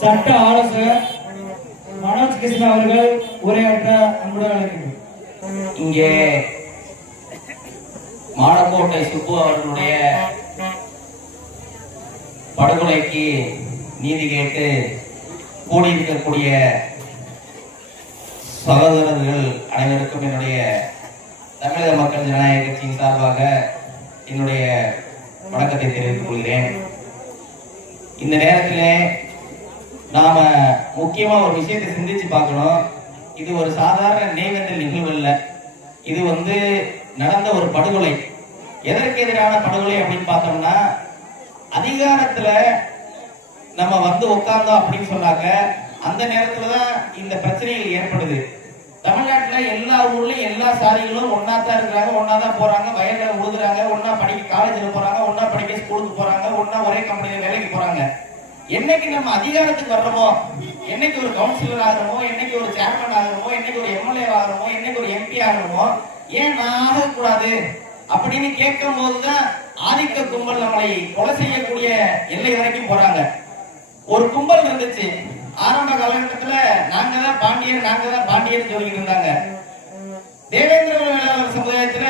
சட்ட ஆலோசகர் மனோஜ் கிருஷ்ணா அவர்கள் உரையாற்ற அன்புடன் அழைக்கிறேன். இங்கே மாடக்கோட்டை சுப்பு அவர்களுடைய படுகொலைக்கு நீதி கேட்டு கூடியிருக்கக்கூடிய சகோதரர்கள் அனைவருக்கும் என்னுடைய தமிழக மக்கள் ஜனநாயக கட்சியின் சார்பாக என்னுடைய வணக்கத்தை தெரிவித்துக் கொள்கிறேன். இந்த நேரத்திலே நாம முக்கியமா ஒரு விஷயத்தை சிந்திச்சு பார்க்கணும். இது ஒரு சாதாரண நினைவேந்தல் நிகழ்வு இல்லை. இது நடந்த ஒரு படுகொலை. எதற்கு எதிரான படுகொலை அப்படின்னு பார்த்தோம்னா, அதிகாரத்துல நம்ம உட்கார்ந்தோம் அப்படின்னு சொன்னாக்க அந்த நேரத்துலதான் இந்த பிரச்சனைகள் ஏற்படுது. தமிழ்நாட்டுல எல்லா ஊர்லயும் எல்லா சாதிகளும் ஒன்னாதான் இருக்கிறாங்க, ஒன்னாதான் போறாங்க, வயல்ல உழுதுறாங்க, ஒன்னா படிக்க காலேஜில் போறாங்க, ஒன்னா படிக்க ஸ்கூலுக்கு போறாங்க, ஒன்னா ஒரே கம்பெனியில வேலைக்கு போறாங்க. என்னைக்கு நம்ம அதிகாரத்துக்கு வர்றோமோ, என்னைக்கு ஒரு கவுன்சிலர் ஆகிறோமோ, என்னைக்கு ஒரு சேர்மன் ஆகிறோமோ, என்னைக்கு ஒரு எம்எல்ஏ ஆகிறோமோ, என்னைக்கு ஒரு எம்பி ஆகிறோமோ, ஏன் நான் ஆகக்கூடாது அப்படின்னு கேட்கும் போதுதான் ஆதிக்க கும்பல் நம்மளை கொலை செய்யக்கூடிய எல்லை வரைக்கும் போறாங்க. ஒரு கும்பல் இருந்துச்சு ஆரம்ப காலகட்டத்துல, நாங்க தான் பாண்டியர் சொல்லிட்டு இருந்தாங்க. தேவேந்திர வேளாளர் சமுதாயத்துல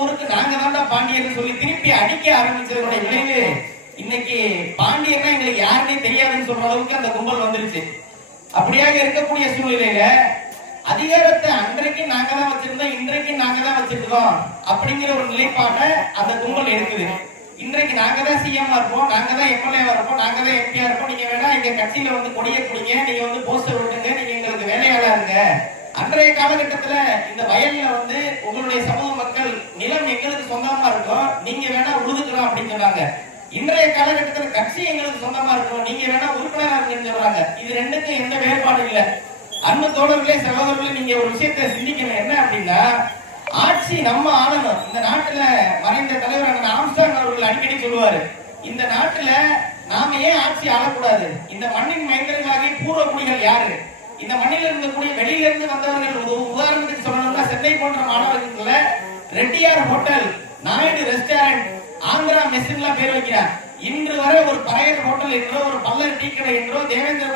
ஊருக்கு நாங்க தான் பாண்டியர் சொல்லி திருப்பி அடிக்க ஆரம்பிச்சதோட விளைவு இன்னைக்கு பாண்டியர்னா எங்களுக்கு யாருன்னே தெரியாதுன்னு சொல்ற அளவுக்கு அந்த கும்பல் வந்துருச்சு. அப்படியாக இருக்கக்கூடிய சூழ்நிலையில அதிகாரத்தை அன்றைக்கு நாங்க தான் வச்சிருந்தோம், இன்றைக்கு நாங்க தான் வச்சிருக்கோம் அப்படிங்கிற ஒரு நிலைப்பாட்டை அந்த கும்பல் இருக்குது. இன்றைக்கு நாங்க தான் சிஎம் இருப்போம், நாங்க தான் எம்எல்ஏ இருப்போம், நாங்க தான் எம்பியா இருப்போம், நீங்க வேணா எங்க கட்சியில கொடிய குடிங்க, நீங்க போஸ்டர் விட்டுங்க, நீங்க எங்களுக்கு வேலையாளா இருங்க. அன்றைய காலகட்டத்துல இந்த வயல்ல உங்களுடைய சமூக மக்கள் நிலம் எங்களுக்கு சொந்தமா இருக்கும், நீங்க வேணா உழுதுக்கலாம் அப்படின்னு சொன்னாங்க. இன்றைய காலகட்டத்துல கட்சி எங்களுக்கு சொந்தமா இருக்கும், நீங்க வேணா உறுப்பினரா இருக்குன்னு சொல்றாங்க. இது ரெண்டுக்கும் எந்த வேறுபாடும் இல்லை. அன்பு தோழர்களே, சகோதரர்களே, நீங்க ஒரு விஷயத்தை சிந்திக்கணும். என்ன அப்படின்னா, ஆட்சி நம்ம ஆளணும். இந்த நாட்டுல மறைந்த தலைவர் ஆம்ஸ்டாங் அவர்கள் அடிக்கடி சொல்லுவாரு, இந்த நாட்டுல நாம ஏன் ஆட்சி ஆளக்கூடாது? இந்த மண்ணின் மைந்தர்களாகி பூர்வ குடிகள் யாரு? இந்த மண்ணில் இருக்கக்கூடிய வெளியில இருந்து வந்தவர்கள். உதாரணத்துக்கு சொல்லணும்னா, சென்னை போன்ற மாநகரத்துல Reddiar hotel, Naidu restaurant, Andhra mess எல்லாம் பேர் வைக்கிறார். இன்று வரை ஒரு பறையர் ஹோட்டல் என்றோ, ஒரு பல்லர் டீ கடை என்றோ, தேவேந்திர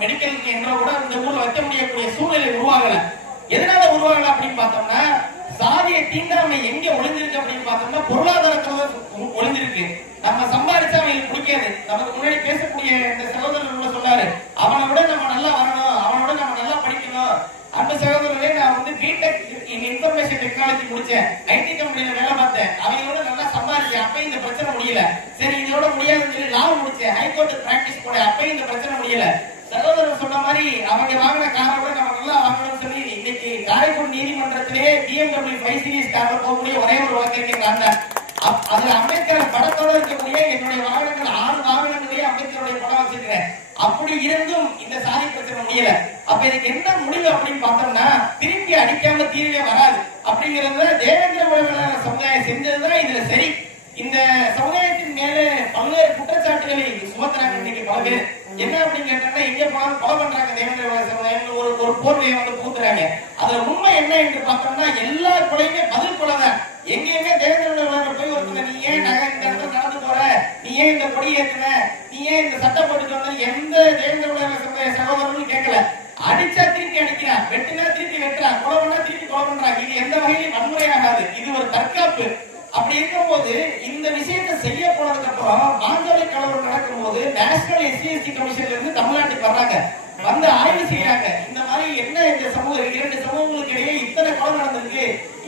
மெடிக்கல் என்றோ கூட இந்த ஊர்ல வைக்க முடியக்கூடிய சூழ்நிலை உருவாகல. எதனால உருவாகல அப்படின்னு பார்த்தோம்னா, சாதிய தீண்டாமை எங்க ஒளிஞ்சிருக்கு அப்படின்னு பார்த்தோம்னா பொருளாதாரத்துல ஒளிஞ்சிருக்கு. நம்ம சம்பாதிச்சா அவங்களுக்கு பிடிக்காது. நமக்கு முன்னாடி பேசக்கூடிய இந்த சகோதரர் சொன்னாரு, அவனை விட நம்ம நல்லா வரணும், அவனோட நம்ம நல்லா படிக்கணும். அந்த சகோதரர்களே, நான் பிடெக் இன்ஃபர்மேஷன் டெக்னாலஜி முடிச்சேன், ஐடி கம்பெனில வேலை பார்த்தேன், அவங்களோட நல்லா சம்பாதிச்சேன், அப்ப இந்த பிரச்சனை முடியல. சரி, இதோட முடியாதுன்னு சொல்லி லா முடிச்சேன், ஹைகோர்ட் பிராக்டிஸ் போட, அப்ப இந்த பிரச்சனை முடியல. சகோதரர் சொன்ன மாதிரி அவங்க வாங்கின காரை விட நம்ம நல்லா வாங்கணும்னு சொல்லி இன்னைக்கு காரைக்குடி நீதிமன்றத்திலே BMW 5 சீரிஸ் கார்ல போகக்கூடிய ஒரே ஒரு வழக்கறிஞர் நான். அதுல அம்பேத்கர் படத்தோட இருக்கக்கூடிய என்னுடைய வாகனங்கள் 6 வாகனங்களே அம்பேத்கருடைய படம் வச்சிருக்கிறேன். அப்படி இருந்தும் இந்த சாதி பிரச்சனை முடியல. அப்ப இதுக்கு என்ன முடிவு அப்படின்னு பார்த்தோம்னா, திருப்பி அடிக்காம தீர்வே வராது அப்படிங்கறத தேவேந்திர வேளாளர் சமுதாயம் செஞ்சதுதான் இதுல சரி. இந்த சமுதாயத்தின் மேல பல்வேறு குற்றச்சாட்டுகளை சுமத்துறாங்க இன்னைக்கு பல பேர். என்ன அப்படின்னு கேட்டா, எங்க போனாலும் கொலை பண்றாங்க தேவேந்திர வேளாளர் சமுதாயம், ஒரு போர்வையை பூத்துறாங்க. அதுல உண்மை என்ன என்று பார்த்தோம்னா, எல்லா கொலையுமே பதில் கொலை தான். எங்கெங்க தேவேந்திர வேளாளர் போய் ஒருத்தங்க, நீ ஏன் இந்த இடத்துல நடந்து போற, நீ ஏன் இந்த கொடி ஏற்றுன, நீ ஏன் இந்த சட்டம் போட்டுட்டு வந்த, எந்த தேவேந்திர வேளாளர் சமுதாய சகோதரர்களும் கேட்கல. அடிச்சா திருப்பி அடிக்கிறான், வெட்டினா திருப்பி வெட்டுறான், கொலை பண்ணா திருப்பி கொலை பண்றாங்க. இது எந்த வகையிலும் வன்முறையாகாது, இது ஒரு தற்காப்பு. அப்படி இருக்கும்போது இந்த விஷயத்தை செய்ய போனதுக்கு அப்புறம் மாஞ்சோலை கலவரம் நடக்கும் போது நேஷனல் SC/ST கமிஷன்ல இருந்து தமிழ்நாட்டுக்கு வர்றாங்க, ஆய்வு செய்யறாங்க. இந்த மாதிரி என்ன இந்த சமூகம், 2 சமூகங்களுக்கு இடையே இத்தனை கொலை நடந்திருக்கு.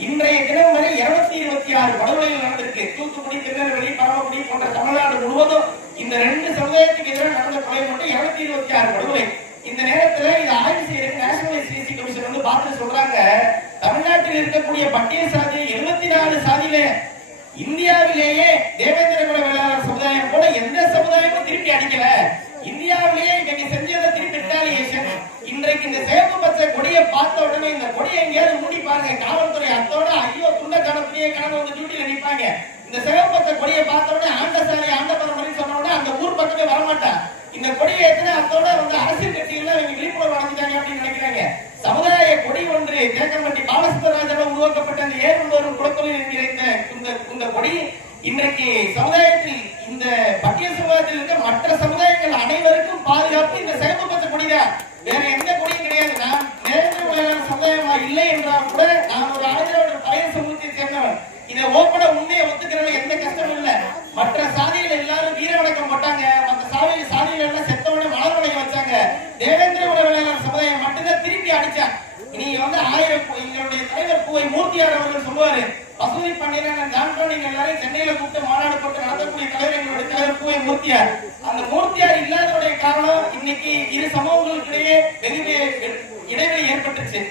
இன்றைய தினம் வரை 226 படுகொலைகள் நடந்திருக்கு. தூத்துக்குடி, திருநெல்வேலி, பரமக்குடி போன்ற தமிழ்நாடு முழுவதும் இந்த 2 சமுதாயத்துக்கு எதிராக நடந்த கொலை மட்டும் 226 படுகொலை. இந்த நேரத்துல இதை ஆய்வு செய்யறதுக்கு நேஷனல் SC/ST கமிஷன் பார்த்து சொல்றாங்க, தமிழ்நாட்டில் இருக்கக்கூடிய பட்டியல் சாதி 74 சாதியில இந்தியாவிலேயே தேவேந்திர குல வேளாளர் சமுதாயம் போல எந்த சமுதாயமும் திருப்பி அடிக்கல. இந்தியாவிலேயே இவங்க செஞ்சதை திருப்பி ரிட்டாலியேஷன். இன்றைக்கு இந்த சிவப்பு பச்சை கொடியை பார்த்த உடனே இந்த கொடியை எங்கேயாவது மூடி பாருங்க, காவல்துறை அத்தோட ஐயோ துண்ட காலத்திலேயே கணவன் டியூட்டியில நிற்பாங்க. இந்த சிவப்பு பச்சை கொடியை பார்த்த உடனே ஆண்டசாலி ஆண்ட பரம்பரை சொன்ன உடனே அந்த ஊர் பக்கமே வரமாட்டான். இந்த கொடியை ஏற்றினா அத்தோட அரசியல் கட்சிகள் இவங்க விழிப்புணர்வு அடைஞ்சிட்டாங்க அப்படின்னு நினைக்கிறாங்க. சமுதாய கொடி ஒன்று தேக்கம்பட்டி பாலசுந்தரராஜால் உருவாக்கப்பட்ட அந்த ஏறும் குலத்தொழில் என்கிற இந்த கொடி இன்றைக்கு சமுதாயத்தில் இந்த இந்த பட்டியல் சமூகத்தில் இருக்க மற்ற சமுதாயங்கள் அனைவருக்கும் பாதுகாப்பு இந்த சிவப்பு பச்சை கொடிதான். வேற எந்த கொடியும் கிடையாது. நான் நிறைவேற்ற சமுதாயமா இல்லை என்றால் கூட நான் ஒரு ஆதரவு பழைய சமூகத்தை சேர்ந்தவன். இதை ஓப்பன உண்மையை ஒத்துக்கிறதுல எந்த கஷ்டமும் இல்லை. மற்ற சாதிகள் எல்லாரும் வீர வணக்கம் போட்டாங்க, மற்ற சாதிகள் எல்லாம் செத்தவனே மலர் வணக்கம் வச்சாங்க. தேவேந்திர உணர்வாளர் சமுதாயம் மட்டும்தான் திருப்பி அடிச்சாங்க. நீங்க வந்து எங்களுடைய தலைவர் பூவை மூர்த்தியார் அவர்கள் சொல்லுவாரு, பசுமை பண்டிகை ஜான்பாண்டிங்க எல்லாரும் சென்னையில கூப்பிட்டு மாநாடு போட்டு நடத்தக்கூடிய தலைவர் எங்களுடைய தலைவர் பூவை மூர்த்தியார். அந்த மூர்த்தியார் இல்லாதவுடைய காரணம் இன்னைக்கு இரு சமூகங்களுக்கிடையே வெகுவே இடைவெளி ஏற்பட்டுச்சு.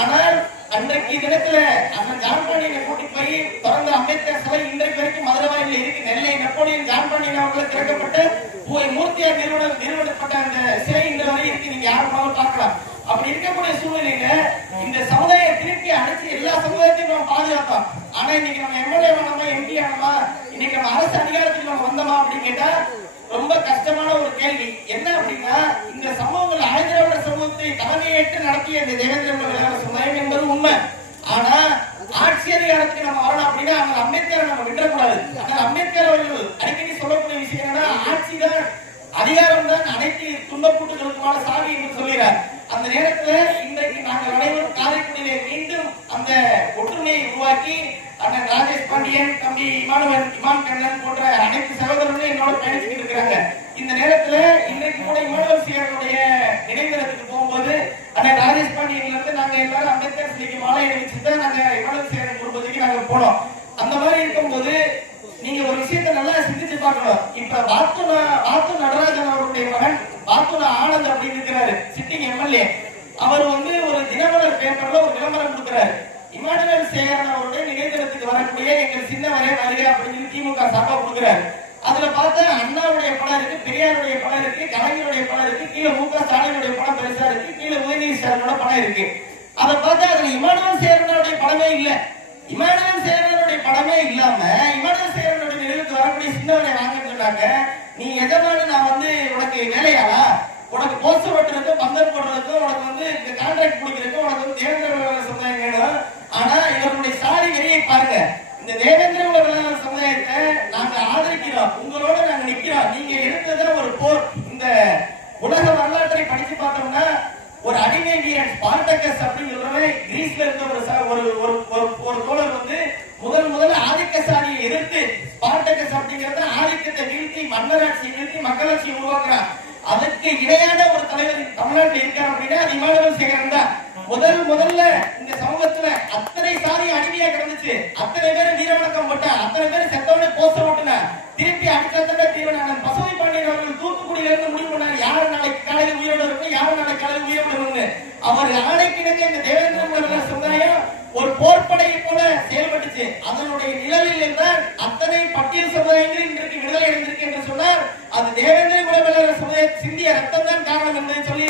ஆனால் அன்றைக்கு தினத்துல அந்த ஜான்பாண்டியனை கூட்டி போய் தொடர்ந்து அம்பேத்கர் சிலை இன்றைக்கு வரைக்கும் மதுரவாயில் இருக்கு. நெல்லை நெப்போலியன் ஜான்பாண்டியன் அவர்கள் திறக்கப்பட்ட பூவை மூர்த்தியார் நிறுவனப்பட்ட அந்த சிலை இன்று வரை இருக்கு. நீங்க யாருனாலும் பார்க்கலாம். அப்படி இருக்கக்கூடிய சூழ்நிலையில இந்த சமுதாய திருப்பி அடிச்சு எல்லா சமுதாயத்தையும் நம்ம பாதுகாத்தோம். ஆனா இன்னைக்கு நம்ம எம்எல்ஏ ஆனோமா, எம்பி ஆனோமா, இன்னைக்கு நம்ம அரசு அதிகாரத்துக்கு நம்ம வந்தோமா அப்படின்னு கேட்டா ரொம்ப கஷ்டமான ஒரு கேள்வி. என்ன அப்படின்னா, இந்த சமூகங்கள் ஆதிதிராவிட சமூகத்தை தலைமையேற்று நடத்திய இந்த தேவேந்திர சமுதாயம் என்பது உண்மை. ஆனா ஆட்சி அதிகாரத்துக்கு நம்ம வரணும் அப்படின்னா அவங்க அம்பேத்கரை நம்ம விட்டுறக்கூடாது. ஆனால் அம்பேத்கர் அவர்கள் அடிக்கடி சொல்லக்கூடிய விஷயம் என்னன்னா, ஆட்சி தான் அதிகாரம் தான் அனைத்து துன்பக்கூட்டுகளுக்குமான சாவி என்று சொல்கிறார். அந்த நேரத்துல இன்றைக்கு நாங்கள் அனைவரும் காரைக்குடியிலே மீண்டும் அந்த ஒற்றுமையை உருவாக்கி அண்ணன் ராஜேஷ் பாண்டியன், தம்பி இமான் கண்ணன் போன்ற அனைத்து சகோதரர்களும் என்னோட பயணிச்சுட்டு இருக்கிறாங்க. இந்த நேரத்துல இன்றைக்கு கூட இமானுவல் சேகருடைய நினைவிடத்துக்கு போகும்போது அண்ணன் ராஜேஷ் பாண்டியன்ல இருந்து நாங்க எல்லாரும் அம்பேத்கர் சிலைக்கு மாலை அணிவிச்சுதான் நாங்க இமானுவல் சேகர் குடும்பத்துக்கு நாங்க போனோம். அந்த மாதிரி இருக்கும்போது நீங்க ஒரு விஷயத்தை நல்லா சிந்திச்சு பார்க்கணும். இப்ப வாத்து நடராஜன் அவருடைய மகன் வாத்துனா ஆனந்த் அப்படின்னு இருக்கிறாரு, சிட்டிங் எம்எல்ஏ. அவர் வந்து ஒரு தினமலர் பேப்பர்ல ஒரு விளம்பரம் கொடுக்கிறாரு. இமானுவேல் சேகரன் அவருடைய நினைவிடத்துக்கு வரக்கூடிய எங்கள் சின்னவரே வருக அப்படின்னு திமுக சார்பா கொடுக்கிறாரு. அதுல பார்த்தா அண்ணாவுடைய படம் இருக்கு, பெரியாருடைய படம் இருக்கு, கலைஞருடைய படம் இருக்கு, கீழே முக ஸ்டாலினுடைய படம் பெருசா இருக்கு, கீழே உதயநிதி ஸ்டாலினோட படம் இருக்கு. அதை பார்த்தா அதுல இமானுவேல் சேகரனுடைய படமே இல்ல. இமானுவேல் சேகரனுடைய படமே இல்லாம இமானுவேல் சேகரனுடைய நினைவுக்கு வரக்கூடிய சின்னவரை வாங்கன்னு சொன்னாங்க. நீ எஜமான நான் வந்து உனக்கு வேலையாளா, உனக்கு போஸ்டர் ஓட்டுறதுக்கும் பந்தர் போடுறதுக்கும் உனக்கு வந்து இந்த கான்ட்ராக்ட் பிடிக்கிறதுக்கும் உனக்கு வந்து தேவேந்திர சமுதாயம் வேணும். ஆனா இவருடைய சாதி வெறியை பாருங்க. இந்த தேவேந்திர உலக சமுதாயத்தை நாங்க ஆதரிக்கிறோம், உங்களோட நாங்க நிக்கிறோம். நீங்க எடுத்தத ஒரு போர். இந்த உலக வரலாற்றை படிச்சு பார்த்தோம்னா ஒரு அடிமை வீரன் ஸ்பார்டகஸ் அப்படிங்கிறவரை கிரீஸ்ல இருந்த ஒரு தோழர் வந்து முதல்ல ஆதிக்க சாதியை எதிர்த்து ஸ்பார்டகஸ் அப்படிங்கறத ஆதிக்கத்தை வீழ்த்தி மன்னராட்சி வீழ்த்தி மக்களாட்சி உருவாக்குறான். அதுக்கு இணையான ஒரு தலைவர் தமிழ்நாட்டில் இருக்கார் அப்படின்னா அது இமானுவேல் சேகரன் தான். முதல்ல இந்த சமூகத்துல அத்தனை சாதி அடிமையா கிடந்துச்சு. அத்தனை பேர் வீரவணக்கம் போட்டா, அத்தனை பேர் செத்தவனே போஸ்டர் ஓட்டுனா, திருப்பி அடிக்கத்தட்ட தீவன பசுமை பாண்டியன் அவர்கள் தூத்துக்குடியில இருந்து முடிவு பண்ணார் யாரு நாளைக்கு காலையில் உயிரோடு இருக்கும், யாரு நாளைக்கு காலையில் உயிரோடு இருக்கும்னு. அவர் ஆணைக்கிணங்க இந்த தேவேந்திர சமுதாயம் ஒரு போர்ப்படையை போல செயல்பட்டுச்சு. அதனுடைய நிழலில் என்றால் அத்தனை பட்டியல் சமுதாயங்கள் இன்றைக்கு விடுதலை அடைந்திருக்கு என்று சொன்னார். அது தேவேந்திர குலவேலர் சமுதாய சிந்திய ரத்தம் தான் காரணம் என்பதை சொல்லி